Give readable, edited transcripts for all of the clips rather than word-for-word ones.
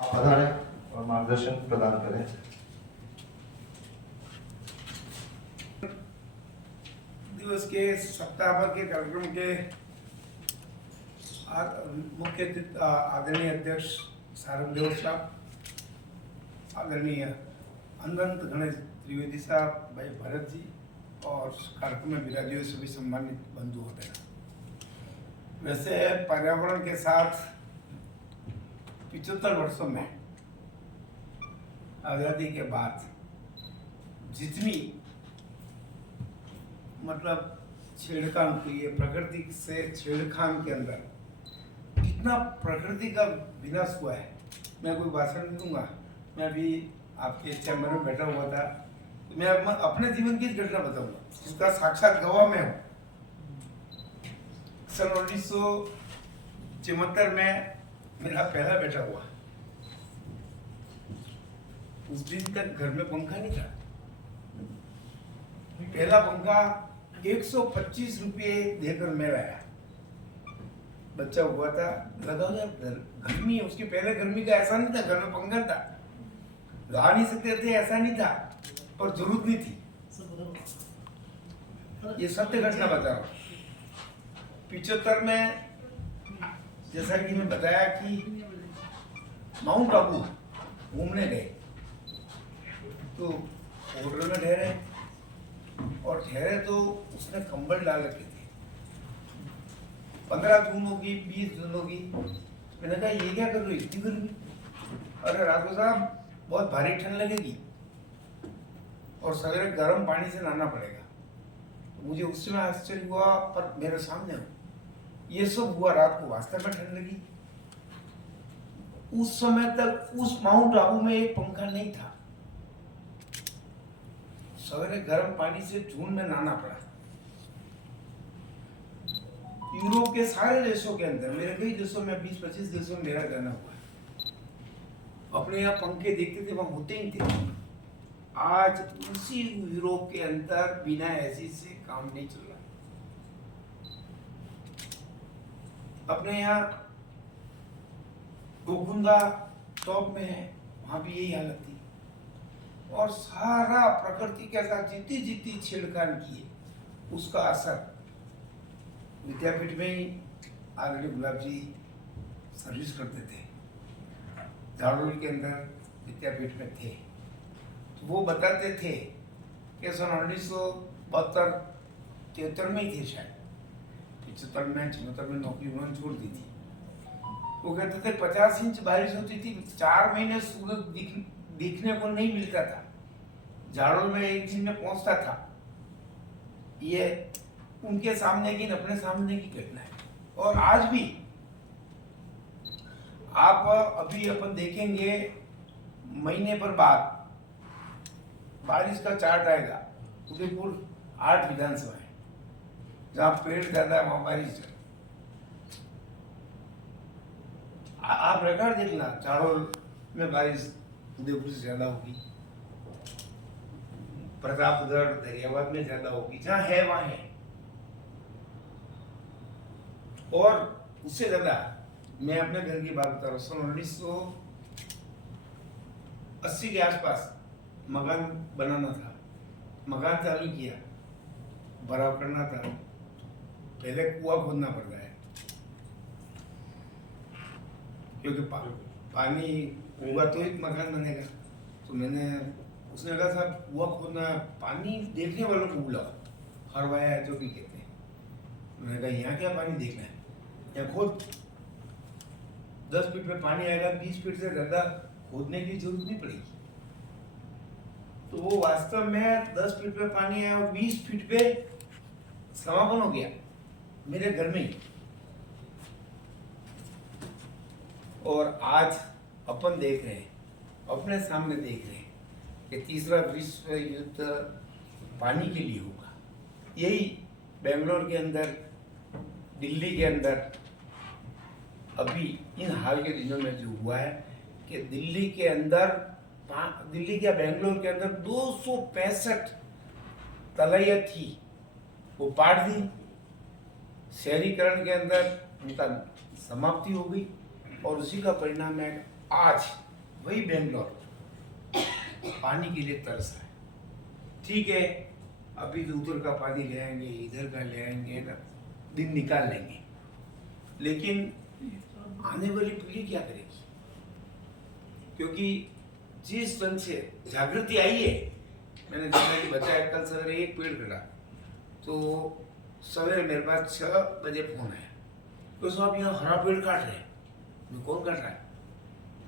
पधारें और मार्गदर्शन प्रदान करें। दिवस के सप्ताह भर के कार्यक्रम के मुख्य आदरणीय अध्यक्ष सारंग देव साहब, आदरणीय अनंत गणेश त्रिवेदी साहब, भाई भरत जी और कार्यक्रम में विराजे हुए सभी सम्मानित बंधु होते हैं। वैसे पर्यावरण के साथ 75 वर्षों में आज़ादी के बाद जितनी मतलब छेड़खान हुई है प्रकृति से, छेड़खान के अंदर कितना प्रकृति का विनाश हुआ है। मैं कोई भाषण नहीं दूंगा, मैं भी आपके चैम्बर में बैठा हुआ था, तो मैं अपने जीवन की घटना बताऊंगा जिसका साक्षात गवाह मैं हूँ। सन 1974 में मेरा पहला बेटा हुआ। उस दिन तक घर में पंखा नहीं था। पहला पंखा 125 रुपये देकर मैं लाया। बच्चा हुआ था, लगा यार गर्मी है। उसके पहले गर्मी का ऐसा नहीं था, घर में पंखा था, ला नहीं सकते थे ऐसा नहीं था, पर जरूरत नहीं थी। ये सत्य घटना बता रहा हूँ। 75 में जैसा कि मैं बताया कि माउंट आबू घूमने गए, तो होटल में ठहरे और ठहरे तो उसने कंबल डाल रखे थे। 15 जून होगी, 20 जून होगी। मैंने कहा ये क्या कर रहे हो, इतनी गर्मी? अरे राघव साहब बहुत भारी ठंड लगेगी और सवेरे गर्म पानी से नहाना पड़ेगा। तो मुझे उस समय आश्चर्य हुआ, पर मेरे सामने ये सब हुआ रात को। वास्तव में ठंड लगी। उस समय तक उस माउंट आबू में एक पंखा नहीं था। सवेरे गर्म पानी से जून में नहाना पड़ा। यूरोप के सारे देशों के अंदर, मेरे कई देशों में 20-25 देशों में मेरा रहना हुआ। अपने यहाँ पंखे देखते थे, वहां होते ही थे। आज उसी यूरोप के अंदर बिना एसी से काम नहीं चल रहा। अपने यहाँ गोकुंदा टॉप में है, वहां भी यही हालत थी। और सारा प्रकृति के साथ जितनी जितनी छेड़खानी की है उसका असर विद्यापीठ में ही आदरणीय गुलाब जी सर्विस करते थे, झाड़ोल के अंदर विद्यापीठ में थे। तो वो बताते थे कि सन 1972-73 में ही थे शायद, 75 में 76 में नौकरी उन्होंने छोड़ दी थी। वो कहते थे 50 इंच बारिश होती थी, 4 महीने सूरज दिखने को नहीं मिलता था। झाड़ोल में एक दिन में पहुंचता था। ये उनके सामने की, अपने सामने की घटना है। और आज भी आप अभी अपन देखेंगे महीने पर बाद बारिश का चार्ट आएगा। उदयपुर 8 विधानसभा है, जहां पेड़ ज्यादा है वहां बारिश है। आप रिकॉर्ड देखना, झाड़ोल में बारिश उदयपुर से ज्यादा होगी, प्रतापगढ़ दरियाबाद में ज्यादा होगी, जहां है वहां है। और उससे ज्यादा मैं अपने घर की बात बता रहा हूँ। सन 1980 के आसपास मकान बनाना था, मकान चालू किया, भराव करना था। पहले कुआं खोदना पड़ता है क्योंकि पानी होगा तो एक मकान बनेगा। तो मैंने, उसने कहा साहब कुआं खोदना, पानी देखने वालों को बुलाओ, हरवाया जो भी कहते हैं। मैंने कहा यहाँ क्या पानी देखना है, यहाँ खोद। 10 फीट पे पानी आएगा, 20 फीट से ज्यादा खोदने की जरूरत नहीं पड़ेगी। तो वो वास्तव में 10 फीट पे पानी आया और 20 फीट पे समापन हो गया मेरे घर में ही। और आज अपन देख रहे हैं, अपने सामने देख रहे हैं कि तीसरा विश्व युद्ध पानी के लिए होगा। यही बेंगलोर के अंदर, दिल्ली के अंदर अभी इन हाल के दिनों में जो हुआ है कि दिल्ली के अंदर, दिल्ली या बेंगलोर के अंदर 265 तलैया थी, वो पाट दी। शहरीकरण के अंदर उनका समाप्ति हो गई और उसी का परिणाम है आज वही बेंगलोर पानी के लिए तरस है। ठीक है, अभी तो उधर का पानी ले आएंगे, इधर का ले आएंगे ना, दिन निकाल लेंगे, लेकिन आने वाली पीढ़ी क्या करेगी? क्योंकि जिस ढंग से जागृति आई है, मैंने जैसा कि बताया, कल सवेरे एक पेड़ कटा तो सवेरे मेरे पास 6 बजे फोन आया, तो साहब यहाँ हरा पेड़ काट रहे हैं। मैं, कौन काट रहा है?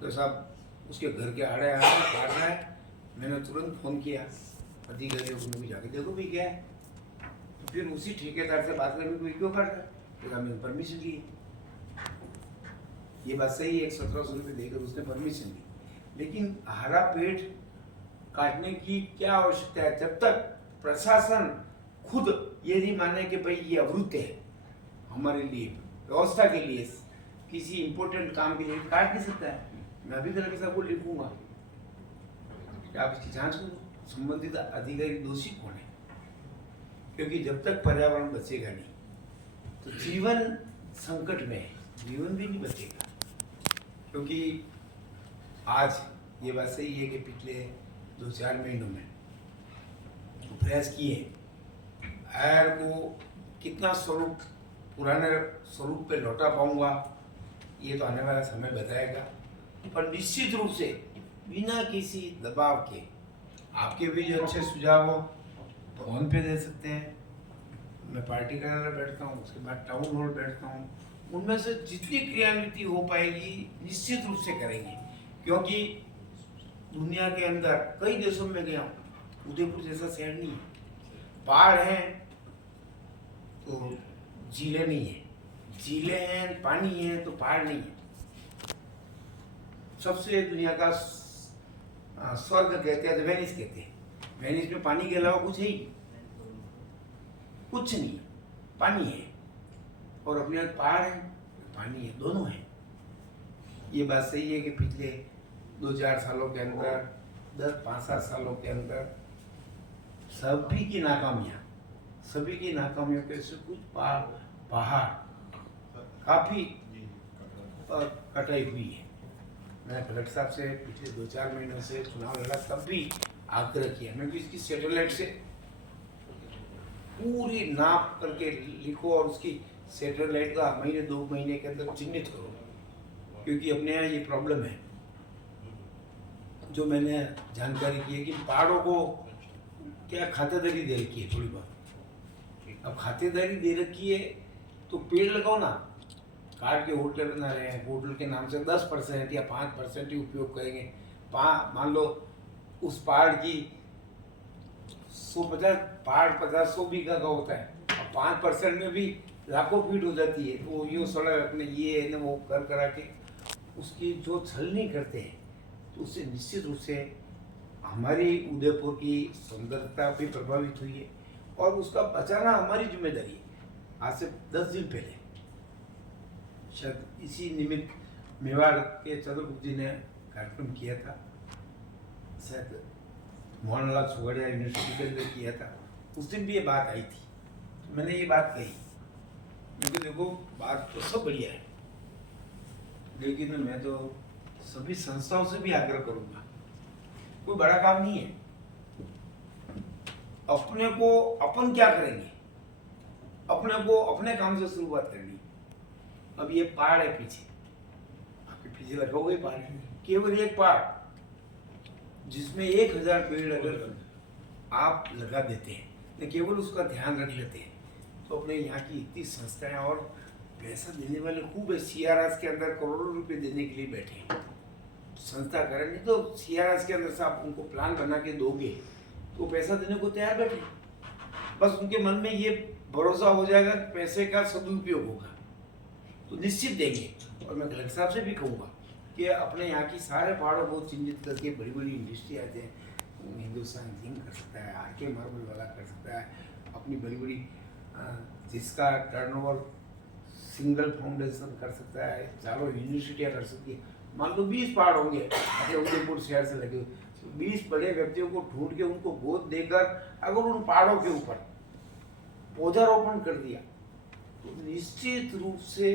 तो साहब उसके घर के आड़े आ रहे काट रहा है। मैंने तुरंत फोन किया अधिकारियों को, भी जाके देखो भी क्या है। तो फिर उसी ठेकेदार से बात करने को, क्यों काट रहा है? तो मैंने परमिशन ली। ये बात सही है, 1700 रुपये देकर उसने परमिशन ली, लेकिन हरा पेड़ काटने की क्या आवश्यकता है? जब तक प्रशासन खुद ये नहीं माने कि भाई ये अवरुद्ध है, हमारे लिए व्यवस्था के लिए, किसी इंपॉर्टेंट काम के लिए काट नहीं सकता है। मैं अभी कलेक्टर साहब को लिखूंगा कि आप इसकी जांच करो, संबंधित अधिकारी दोषी कौन है, क्योंकि जब तक पर्यावरण बचेगा नहीं तो जीवन संकट में है, जीवन भी नहीं बचेगा। क्योंकि आज ये बात सही है कि पिछले 2-4 महीनों में प्रयास किए, एयर को कितना स्वरूप, पुराने स्वरूप पे लौटा पाऊंगा ये तो आने वाला समय बताएगा, पर निश्चित रूप से बिना किसी दबाव के आपके भी जो अच्छे सुझाव हो फोन पे दे सकते हैं। मैं पार्टी कार्यालय बैठता हूँ, उसके बाद टाउन हॉल बैठता हूँ, उनमें से जितनी क्रियान्विति हो पाएगी निश्चित रूप से करेंगे। क्योंकि दुनिया के अंदर कई देशों में गया हूँ, उदयपुर जैसा शहर नहीं है। पहाड़ हैं तो झीलें नहीं है, झीलें हैं, पानी है तो पहाड़ नहीं है। सबसे दुनिया का स्वर्ग कहते हैं तो वेनिस कहते हैं। वेनिस में पानी के अलावा कुछ है ही कुछ नहीं, पानी है, और अपने यहाँ पहाड़ है, पानी है, दोनों है। ये बात सही है कि पिछले 2-4 सालों के अंदर, 10-5-7 सालों के अंदर सभी की नाकामियों के से कुछ पहाड़ काफी कटाई हुई है। मैंने कलेक्टर साहब से पिछले 2-4 महीनों से चुनाव लड़ा, तब भी आग्रह किया मैं कि इसकी सैटेलाइट से पूरी नाप करके लिखो और उसकी सैटेलाइट का 2 महीने के अंदर चिन्हित करो, क्योंकि अपने यहाँ ये प्रॉब्लम है। जो मैंने जानकारी की है कि पहाड़ों को क्या खातेदारी दे रखी है थोड़ी बहुत। अब खातेदारी दे रखी है तो पेड़ लगाओ ना, काट के होटल बना रहे हैं, होटल के नाम से 10% या 5% ही उपयोग करेंगे। मान लो उस पहाड़ की 50-100 बीघा का होता है, अब 5% में भी लाखों फीट हो जाती है। तो यूँ सड़क अपने ये न वो कर करा के उसकी जो छलनी करते हैं, तो उससे निश्चित रूप से हमारी उदयपुर की सुंदरता भी प्रभावित हुई है, और उसका बचाना हमारी जिम्मेदारी है। आज से 10 दिन पहले शायद इसी निमित्त मेवाड़ के चंद्रगुप्त जी ने कार्यक्रम किया था, शायद मोहनलाल सुगड़िया यूनिवर्सिटी के अंदर किया था। उस दिन भी ये बात आई थी, तो मैंने ये बात कही, क्योंकि देखो बात तो सब बढ़िया है, लेकिन मैं तो सभी संस्थाओं से भी आग्रह करूंगा, कोई बड़ा काम नहीं है। अपने को अपन क्या करेंगे, अपने को अपने काम से शुरुआत करनी। अब ये पहाड़ है पीछे, आपके पीछे लगा हुआ पहाड़, केवल एक पहाड़ जिसमें 1000 पेड़ अगर आप लगा देते हैं, तो केवल उसका ध्यान रख लेते हैं, तो अपने यहाँ की इतनी संस्थाएं और पैसा देने वाले खूब है। CRS के अंदर करोड़ों रुपए देने के लिए बैठे हैं, संस्था करें, नहीं तो CRS के अंदर से आप उनको प्लान बना के दोगे तो पैसा देने को तैयार बैठे। बस उनके मन में ये भरोसा हो जाएगा कि पैसे का सदुपयोग होगा तो निश्चित देंगे। और मैं कलेक्टर साहब से भी कहूँगा कि अपने यहाँ की सारे पहाड़ों को चिन्हित करके बड़ी बड़ी इंडस्ट्री आते हैं, हिंदुस्तान जिंक कर सकता है, RK मार्बल वाला कर सकता है, अपनी बड़ी बड़ी जिसका टर्नओवर सिंगल फाउंडेशन कर सकता है, चारों यूनिवर्सिटियाँ कर सकती है। मान लो 20 पहाड़ होंगे अपने उदयपुर शहर से लगे हुए, 20 बड़े व्यक्तियों को ढूंढ के उनको गोद देकर अगर उन पहाड़ों के ऊपर पौधारोपण कर दिया तो निश्चित रूप से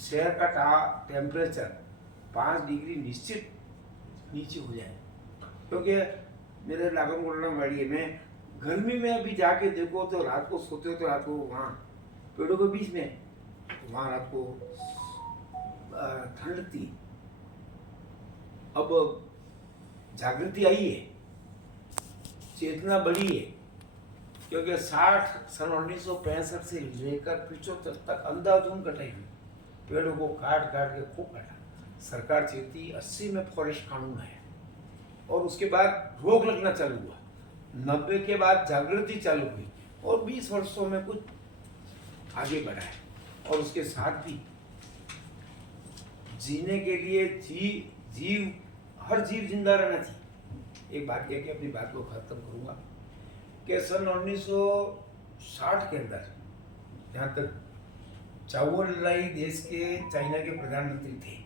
शहर का टेम्परेचर 5 डिग्री निश्चित नीचे हो जाए, क्योंकि मेरे लागन वाड़ी में गर्मी में अभी जाके देखो तो रात को सोते हो तो रात को वहाँ पेड़ों के बीच में, तो वहाँ रात को ठंड लगती। अब जागृति आई है, चेतना बढ़ी है, क्योंकि सन 1965 से लेकर 75 तक अंधाधुंध कटाई हुई, पेड़ों को काट काट के खूब काटा। सरकार चेती 80 में फॉरेस्ट कानून आया और उसके बाद रोक लगना चालू हुआ। 90 के बाद जागृति चालू हुई और 20 वर्षों में कुछ आगे बढ़ा है। और उसके साथ भी जीने के लिए हर जीव जिंदा रहना चाहिए। एक बात कह के अपनी बात को खत्म करूंगा कि सन 1960 के अंदर, जहाँ तक चाओ एनलाई देश के चाइना के प्रधानमंत्री थे,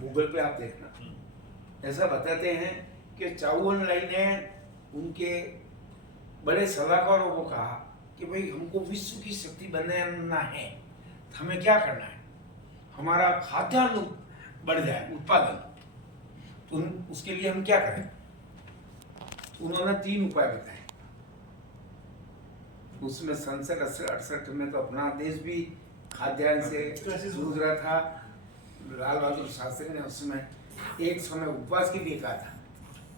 गूगल पे आप देखना, ऐसा बताते हैं कि चाओ एनलाई ने उनके बड़े सलाहकारों को कहा कि भाई हमको विश्व की शक्ति बनना है, तो हमें क्या करना है, हमारा खाद्यान्न बढ़ जाए, उत्पादन, तो उसके लिए हम क्या करें। तो उन्होंने 3 उपाय बताए। उसमें सन 68 में तो अपना देश भी खाद्यान्न से जूझ रहा था। लाल बहादुर शास्त्री ने उस समय एक समय उपवास के लिए कहा था,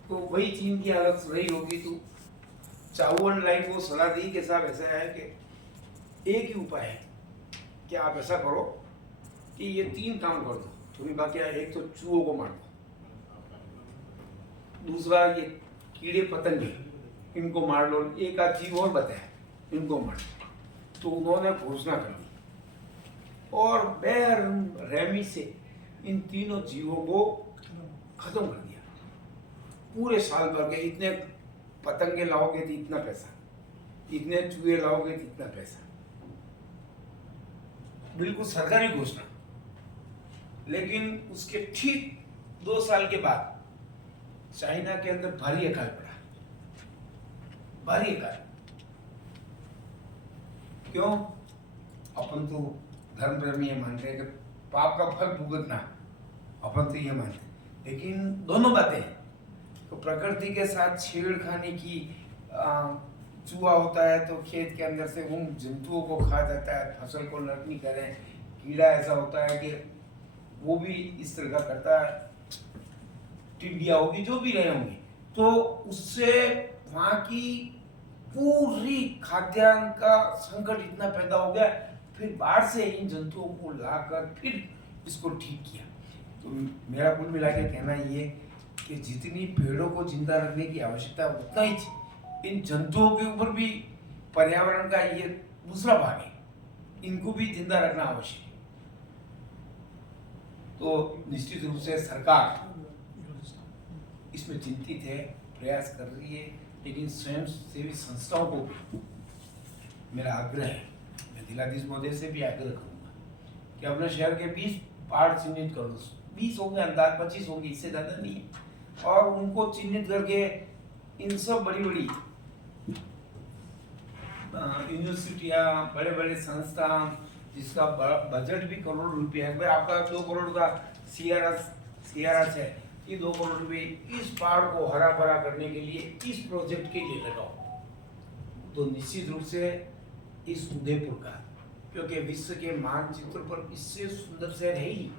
तो वही चीन की हालत रही होगी। तो चाओ एनलाई को सलाह दी कि साहब ऐसा है कि एक ही उपाय है कि आप ऐसा करो कि ये 3 काम कर दो। तुम्हें बाकी एक तो चूहों को मार दो, दूसरा ये कीड़े पतंगे इनको मार लो, एक आध चीज और बताया इनको मार दो। तो उन्होंने घोषणा कर दी और बेरहमी से इन तीनों जीवों को खत्म कर दिया। पूरे साल भर के इतने पतंगे लाओगे तो इतना पैसा, इतने चूहे लाओगे तो इतना पैसा, बिल्कुल सरकारी घोषणा। लेकिन उसके ठीक 2 साल के बाद चाइना के अंदर भारी अकाल पड़ा, भारी अकाल। क्यों? अपन तो धर्म प्रेमी ये मानते हैं कि पाप का फल भुगतना, अपन तो ये मानते हैं। लेकिन दोनों बातें हैं, तो प्रकृति के साथ छेड़खानी की, चूहा होता है तो खेत के अंदर से उन जंतुओं को खा जाता है, फसल को नष्ट नहीं करें। कीड़ा ऐसा होता है कि वो भी इस तरह का करता है, टिड्डियाँ होगी, जो भी रहे होंगे, तो उससे वहाँ की पूरी खाद्यान्न का संकट इतना पैदा हो गया। फिर बाहर से इन जंतुओं को लाकर फिर इसको ठीक किया। तो मेरा कुल मिला के कहना ये कि जितनी पेड़ों को जिंदा रखने की आवश्यकता है उतना ही इन जंतुओं के ऊपर भी पर्यावरण का ये दूसरा भाग है, इनको भी जिंदा रखना आवश्यक है। तो निश्चित रूप से सरकार इसमें चिंतित है, प्रयास कर रही है, लेकिन स्वयं सेवी संस्थाओं को मेरा आग्रह है, मैं जिलाधीश महोदय से भी आग्रह करूंगा कि अपने शहर के 20 पहाड़ चिन्हित कर लो। 20 होंगे, अंदाज 25 होंगे, इससे ज़्यादा नहीं है। और उनको चिन्हित करके इन सब बड़ी बड़ी यूनिवर्सिटियाँ, बड़े बड़े संस्थान, जिसका बजट भी करोड़ रुपये है, भाई आपका 2 करोड़ का CRS है, ये 2 करोड़ रुपये इस पहाड़ को हरा भरा करने के लिए, इस प्रोजेक्ट के लिए लगाओ, तो निश्चित रूप से इस उदयपुर का, क्योंकि विश्व के मानचित्र पर इससे सुंदर शहर है ही